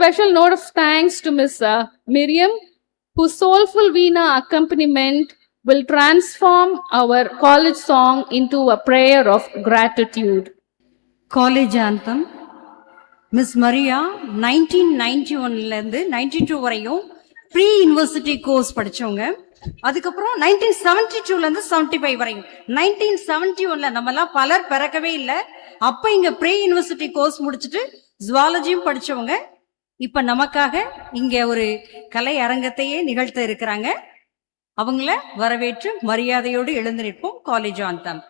special note of thanks to Miss Miriam, whose soulful veena accompaniment will transform our college song into a prayer of gratitude. College anthem. Miss Maria 1991 92 வரையும் pre university course படிச்சவங்க. அதுக்கப்புறம் 1972 75 வரையும் 1971 நம்மலாம் பலர் பிறக்கவே இல்லை. அப்ப இங்க ப்ரீ யூனிவர்சிட்டி கோர்ஸ் முடிச்சுட்டு ஜுவாலஜியும் படிச்சவங்க. இப்ப நமக்காக இங்க ஒரு கலை அரங்கத்தையே நிகழ்த்த இருக்கிறாங்க. அவங்கள வரவேற்று மரியாதையோடு எழுந்து நிற்போம். College anthem.